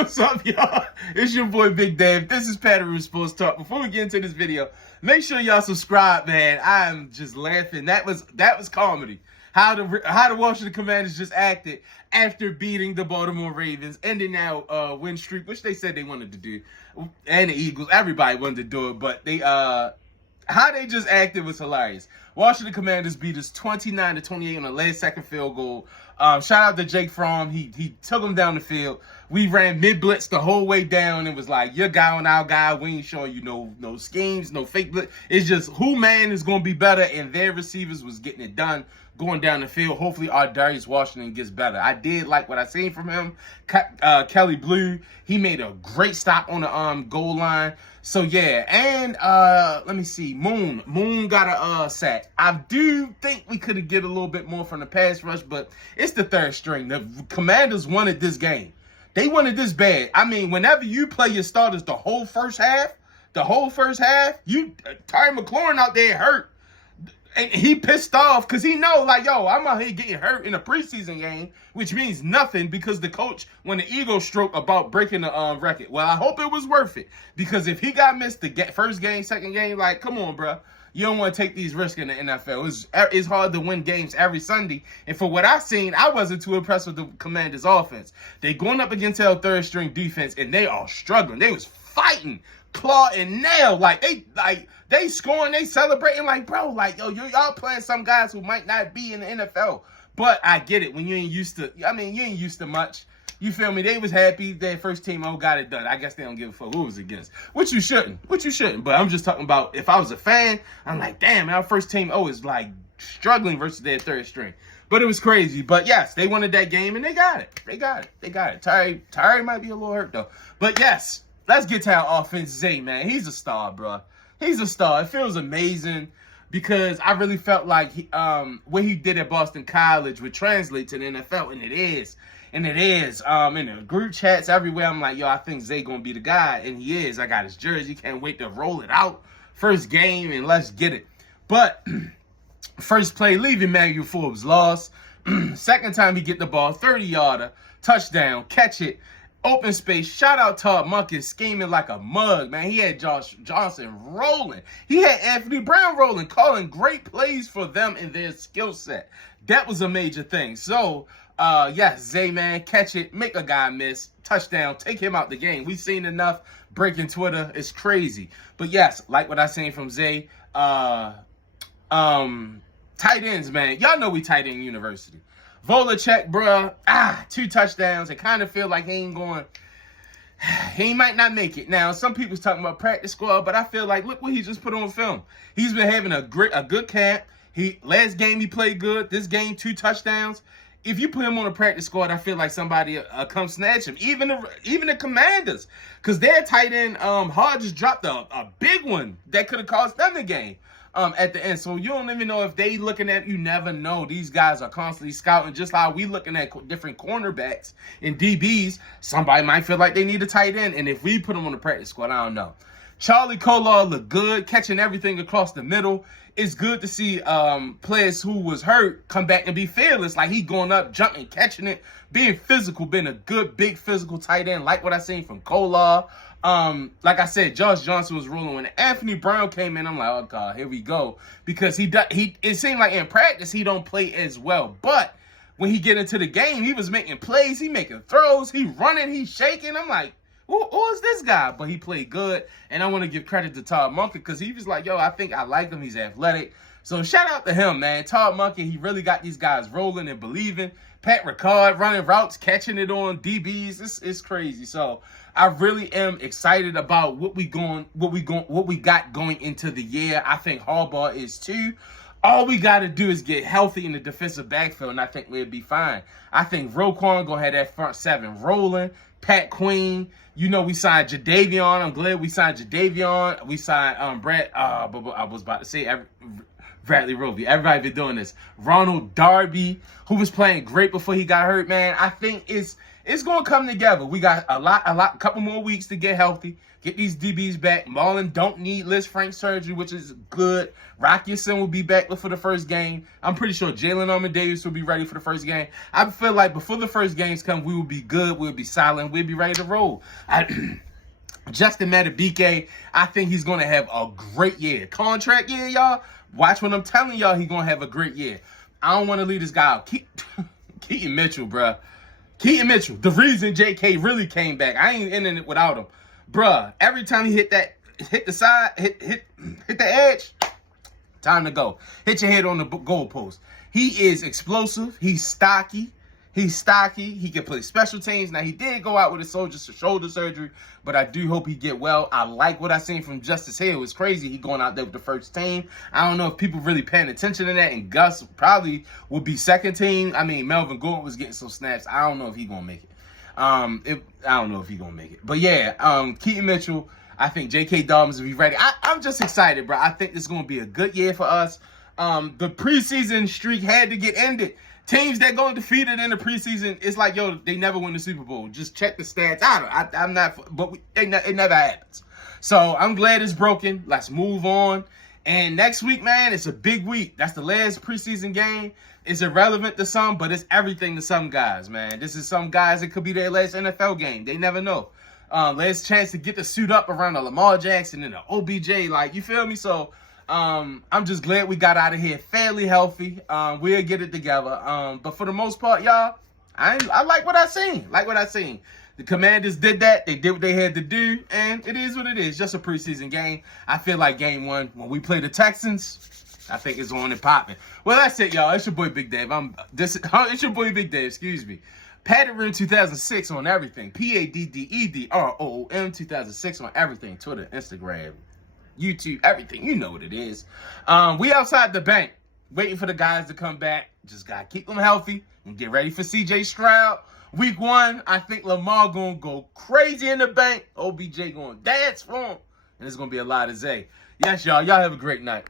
What's up, y'all? It's your boy Big Dave. This is Patterson Sports Talk. Before we get into this video, make sure y'all subscribe, man. I'm just laughing. That was comedy. How the Washington Commanders just acted after beating the Baltimore Ravens, ending now win streak, which they said they wanted to do, and the Eagles. Everybody wanted to do it, but they how they just acted was hilarious. Washington Commanders beat us 29-28 on the last second field goal. Shout out to Jake Fromm. He took them down the field. We ran mid-blitz the whole way down. It was like, your guy on our guy. We ain't showing you no schemes, no fake blitz. It's just who man is going to be better, and their receivers was getting it done going down the field. Hopefully our Darius Washington gets better. I did like what I seen from him. Kelly Blue, he made a great stop on the goal line. So yeah, and let me see. Moon got a sack. I do think we could have get a little bit more from the pass rush, but it's the third string. The Commanders wanted this game. They wanted this bad. I mean, whenever you play your starters the whole first half, you Terry McLaurin out there hurt. And he pissed off because he know, like, yo, I'm out here getting hurt in a preseason game, which means nothing because the coach went an ego stroke about breaking the record. Well, I hope it was worth it because if he got missed the first game, second game, like, come on, bro. You don't want to take these risks in the NFL. It's hard to win games every Sunday. And for what I've seen, I wasn't too impressed with the Commanders' offense. They going up against our third-string defense, and they are struggling. They was fighting, claw and nail. They scoring, they celebrating like, bro, like, yo, y'all playing some guys who might not be in the NFL. But I get it when you ain't used to, you ain't used to much. You feel me? They was happy. Their first team got it done. I guess they don't give a fuck who it was against. Which you shouldn't. But I'm just talking about if I was a fan, I'm like, damn, our first team is like struggling versus their third string. But it was crazy. But yes, they wanted that game and they got it. They got it. Terry might be a little hurt though. But yes, let's get to our offense. Zay, man, he's a star, bro. He's a star. It feels amazing because I really felt like what he did at Boston College would translate to the NFL, and it is. And it is. In the group chats everywhere, I'm like, yo, I think Zay gonna be the guy, and he is. I got his jersey. Can't wait to roll it out. First game, and let's get it. But first play, leave Emmanuel Forbes lost. Second time he get the ball, 30-yarder, touchdown, catch it. Open space. Shout out Todd Monken scheming like a mug, man. He had Josh Johnson rolling. He had Anthony Brown rolling, calling great plays for them and their skill set. That was a major thing. So, yes, Zay, man, catch it, make a guy miss, touchdown, take him out the game. We've seen enough breaking Twitter. It's crazy. But yes, like what I seen from Zay, tight ends, man. Y'all know we tight end university. Volacek, bruh, 2 touchdowns. I kind of feel like he might not make it. Now, some people's talking about practice squad, but I feel like, look what he just put on film. He's been having a good camp. Last game he played good. This game, 2 touchdowns. If you put him on a practice squad, I feel like somebody come snatch him. Even the Commanders, because their tight end Hard just dropped a big one that could have cost them the game. At the end. So you don't even know if they looking at, you never know. These guys are constantly scouting, just like we looking at different cornerbacks and DBs. Somebody might feel like they need a tight end, and if we put them on the practice squad, I don't know. Charlie Kolar looked good, catching everything across the middle. It's good to see players who was hurt come back and be fearless, like he going up, jumping, catching it, being physical, being a good, big physical tight end, like what I seen from Kolar. Like I said, Josh Johnson was rolling. When Anthony Brown came in, I'm like, oh God, here we go. Because it seemed like in practice he don't play as well. But when he get into the game, he was making plays, he making throws, he running, he shaking. I'm like, who is this guy? But he played good. And I want to give credit to Todd Monken because he was like, yo, I think I like him. He's athletic. So shout out to him, man. Todd Monken, he really got these guys rolling and believing. Pat Ricard running routes, catching it on DBs. It's crazy. So I really am excited about what we got going into the year. I think Harbaugh is too. All we got to do is get healthy in the defensive backfield, and I think we'll be fine. I think Roquan gonna have that front 7 rolling. Pat Queen, you know we signed Jadeveon. I'm glad we signed Jadeveon. We signed Brad. I was about to say Bradley Roby. Everybody been doing this. Ronald Darby, who was playing great before he got hurt, man. I think it's gonna come together. We got a couple more weeks to get healthy, get these DBs back. Marlon don't need Liz Frank surgery, which is good. Rocketson will be back for the first game. I'm pretty sure Jalen Armour-Davis will be ready for the first game. I feel like before the first games come, we will be good. We'll be silent. We'll be ready to roll. Justin Madubuike, I think he's going to have a great year. Contract year, y'all. Watch what I'm telling y'all. He's going to have a great year. I don't want to leave this guy out. Keaton Mitchell, bruh. Keaton Mitchell, the reason JK really came back. I ain't ending it without him. Bruh, every time he hit the side, hit the edge, time to go. Hit your head on the goalpost. He is explosive. He's stocky. He can play special teams. Now, he did go out with a shoulder surgery, but I do hope he get well. I like what I seen from Justice Hill. It's crazy he going out there with the first team. I don't know if people really paying attention to that, and Gus probably will be second team. I mean, Melvin Gordon was getting some snaps. I don't know if he going to make it. I don't know if he going to make it. But, yeah, Keaton Mitchell, I think J.K. Dobbins will be ready. I'm just excited, bro. I think this is going to be a good year for us. The preseason streak had to get ended. Teams that go undefeated in the preseason, it's like, yo, they never win the Super Bowl. Just check the stats. I'm not, but it never happens. So I'm glad it's broken. Let's move on. And next week, man, it's a big week. That's the last preseason game. It's irrelevant to some, but it's everything to some guys, man. This is some guys, it could be their last NFL game. They never know. Last chance to get the suit up around the Lamar Jackson and the OBJ. Like, you feel me? So, I'm just glad we got out of here fairly healthy. We'll get it together. But for the most part, y'all, I like what I seen. The Commanders did that. They did what they had to do, and it is what it is. Just a preseason game. I feel like game one, when we play the Texans, I think it's on and popping. Well, that's it, y'all. It's your boy Big Dave. It's your boy Big Dave, excuse me. Padded Room 2006 on everything. PADDEDROOM 2006 on everything. Twitter, Instagram, YouTube, everything. You know what it is. We outside the bank, waiting for the guys to come back. Just got to keep them healthy and get ready for CJ Stroud. Week 1, I think Lamar going to go crazy in the bank. OBJ going to dance for him. And it's going to be a lot of Zay. Yes, y'all. Y'all have a great night.